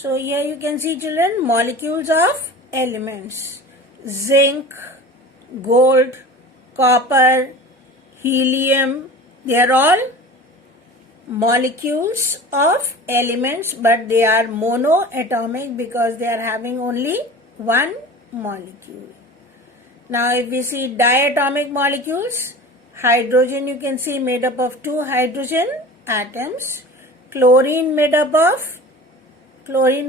So here you can see, children, molecules of elements. Zinc, gold, copper, helium, they are all molecules of elements, but they are monoatomic because they are having only one molecule. Now if we see diatomic molecules, hydrogen you can see made up of 2 hydrogen atoms, chlorine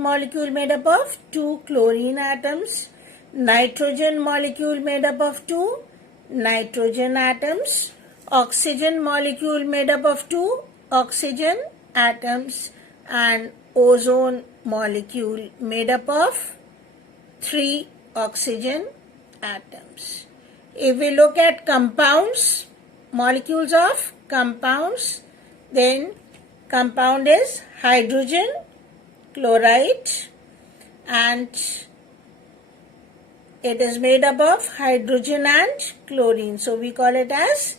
molecule made up of 2 chlorine atoms, nitrogen molecule made up of 2 nitrogen atoms, oxygen molecule made up of 2 oxygen atoms, and ozone molecule made up of 3 oxygen atoms. If we look at compounds, molecules of compounds, then compound is hydrogen chloride, and it is made up of hydrogen and chlorine. So we call it as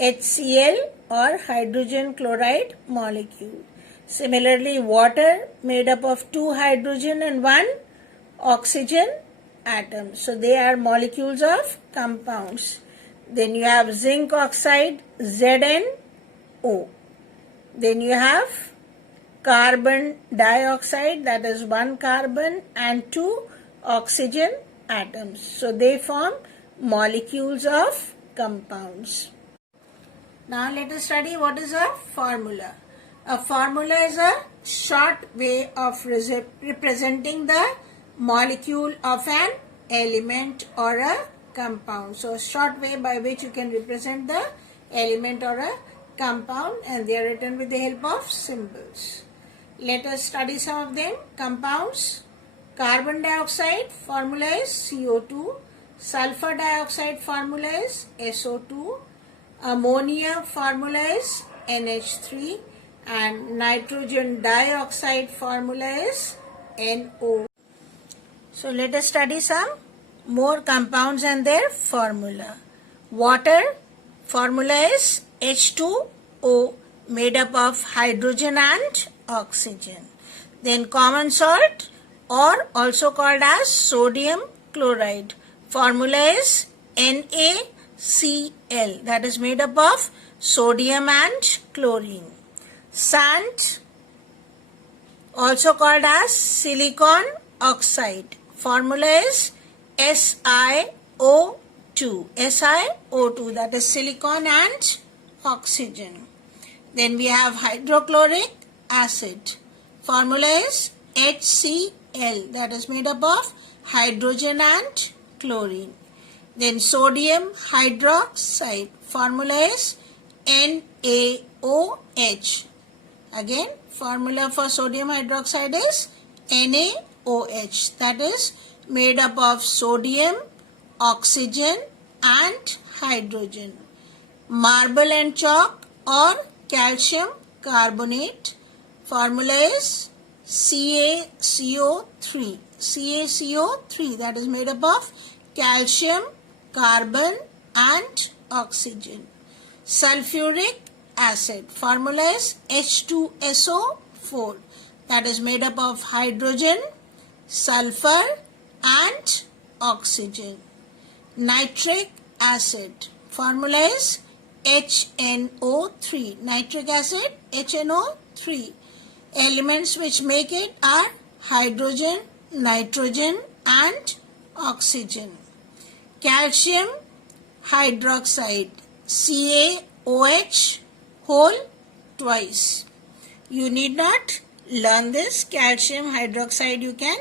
HCl or hydrogen chloride molecule. Similarly, water made up of 2 hydrogen and 1 oxygen atoms. So they are molecules of compounds. Then you have zinc oxide, ZnO. Then you have carbon dioxide, that is 1 carbon and 2 oxygen atoms. So they form molecules of compounds. Now let us study what is a formula. A formula is a short way of representing the molecule of an element or a compound. So a short way by which you can represent the element or a compound, and they are written with the help of symbols. Let us study some of them. Compounds. Carbon dioxide formula is CO2. Sulfur dioxide formula is SO2. Ammonia formula is NH3. And nitrogen dioxide formula is NO. So let us study some more compounds and their formula. Water formula is H2O, made up of hydrogen and oxygen. Then common salt, or also called as sodium chloride, formula is NaCl, that is made up of sodium and chlorine. Sand, also called as silicon oxide, formula is SiO2, that is silicon and oxygen. Then we have hydrochloric acid, formula is HCl, that is made up of hydrogen and chlorine. Then sodium hydroxide, formula is NaOH. Again, formula for sodium hydroxide is NaOH, that is made up of sodium, oxygen and hydrogen. Marble and chalk or calcium carbonate, formula is CaCO3. CaCO3, that is made up of calcium, carbon and oxygen. Sulfuric acid, formula is H2SO4, that is made up of hydrogen, sulfur and oxygen. Nitric acid, formula is HNO3, nitric acid, HNO3. Elements which make it are hydrogen, nitrogen and oxygen. Calcium hydroxide, CaOH whole twice. You need not learn this. Calcium hydroxide you can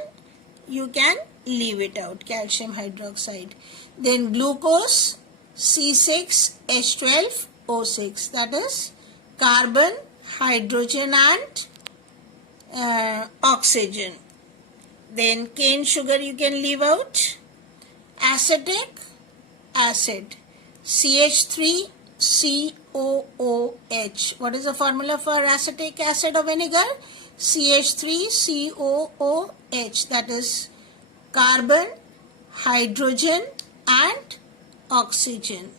leave it out, calcium hydroxide. Then glucose, C6H12O6, that is carbon, hydrogen and oxygen. Then cane sugar you can leave out. Acetic acid, CH3COOH. What is the formula for acetic acid or vinegar? CH3COOH, that is carbon, hydrogen and oxygen.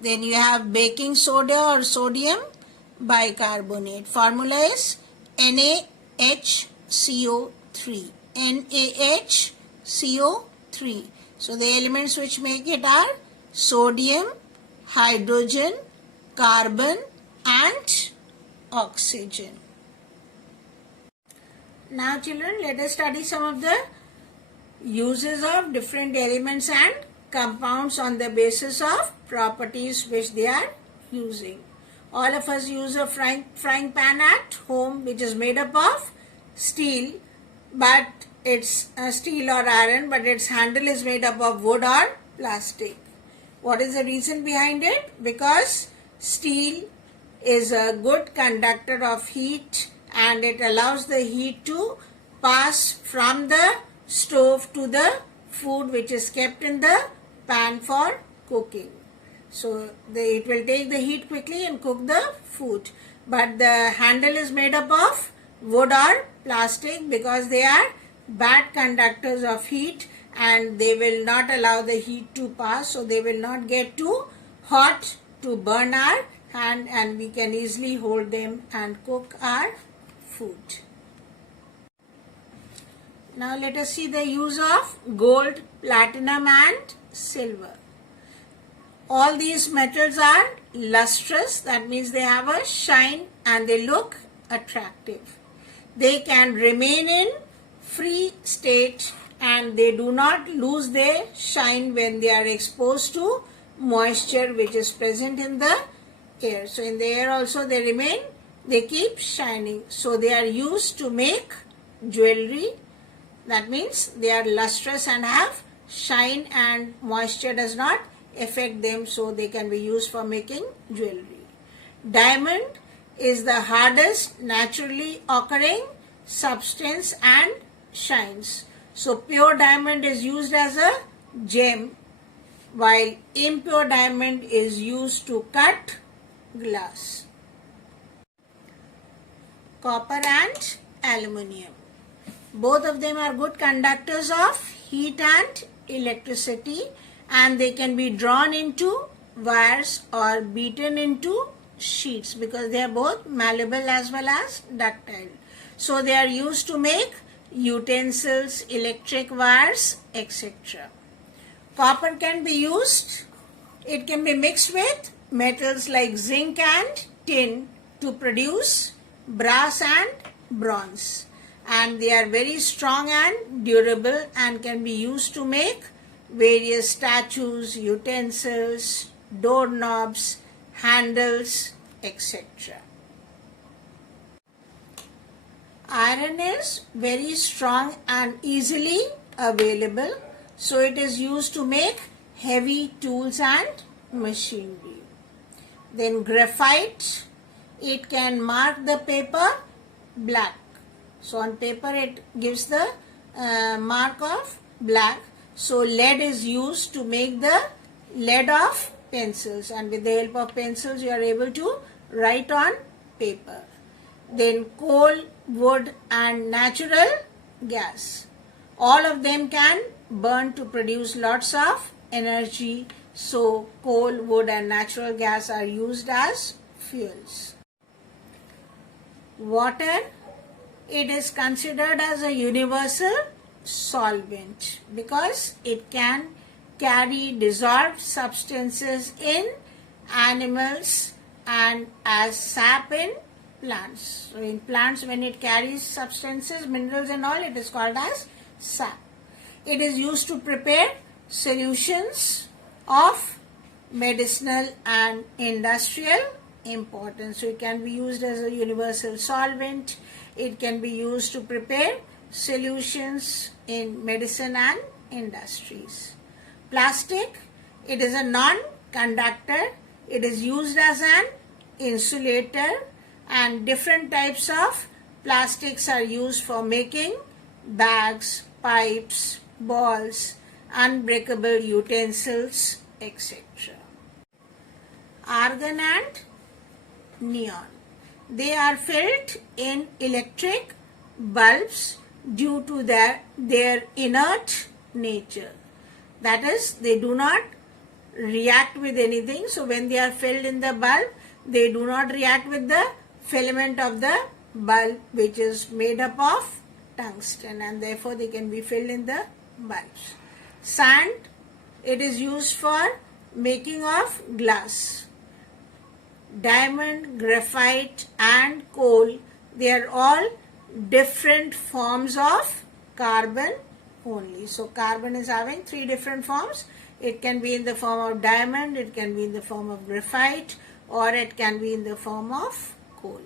Then you have baking soda or sodium bicarbonate. Formula is NaHCO3. 3. NaHCO3. So the elements which make it are sodium, hydrogen, carbon and oxygen. Now children, let us study some of the uses of different elements and compounds on the basis of properties which they are using. All of us use a frying pan at home which is made up of steel, but it's steel or iron, but its handle is made up of wood or plastic. What is the reason behind it? Because steel is a good conductor of heat and it allows the heat to pass from the stove to the food which is kept in the pan for cooking. So it will take the heat quickly and cook the food. But the handle is made up of wood or plastic because they are bad conductors of heat and they will not allow the heat to pass, so they will not get too hot to burn our hand and we can easily hold them and cook our food. Now let us see the use of gold, platinum and silver. All these metals are lustrous, that means they have a shine and they look attractive. They can remain in free state and they do not lose their shine when they are exposed to moisture which is present in the air. So in the air also they keep shining. So they are used to make jewelry. That means they are lustrous and have shine and moisture does not affect them, so they can be used for making jewelry. Diamond is the hardest naturally occurring substance and shines. So pure diamond is used as a gem while impure diamond is used to cut glass. Copper and aluminium. Both of them are good conductors of heat and electricity and they can be drawn into wires or beaten into sheets because they are both malleable as well as ductile. So they are used to make utensils, electric wires, etc. Copper can be used, it can be mixed with metals like zinc and tin to produce brass and bronze. And they are very strong and durable and can be used to make various statues, utensils, doorknobs, handles, etc. Iron is very strong and easily available, so it is used to make heavy tools and machinery. Then graphite, it can mark the paper black. So on paper it gives the mark of black. So lead is used to make the lead of pencils, and with the help of pencils you are able to write on paper. Then coal, wood and natural gas. All of them can burn to produce lots of energy. So coal, wood and natural gas are used as fuels. Water, it is considered as a universal solvent because it can carry dissolved substances in animals and as sap in plants. So in plants, when it carries substances, minerals and all, it is called as sap. It is used to prepare solutions of medicinal and industrial importance. So it can be used as a universal solvent. It can be used to prepare solutions in medicine and industries. Plastic, it is a non-conductor. It is used as an insulator and different types of plastics are used for making bags, pipes, balls, unbreakable utensils, etc. Argon and neon. They are filled in electric bulbs due to their inert nature. That is, they do not react with anything. So when they are filled in the bulb, they do not react with the filament of the bulb, which is made up of tungsten, and therefore they can be filled in the bulbs. Sand, it is used for making of glass. Diamond, graphite and coal, they are all different forms of carbon only. So carbon is having 3 different forms. It can be in the form of diamond, it can be in the form of graphite, or it can be in the form of coal.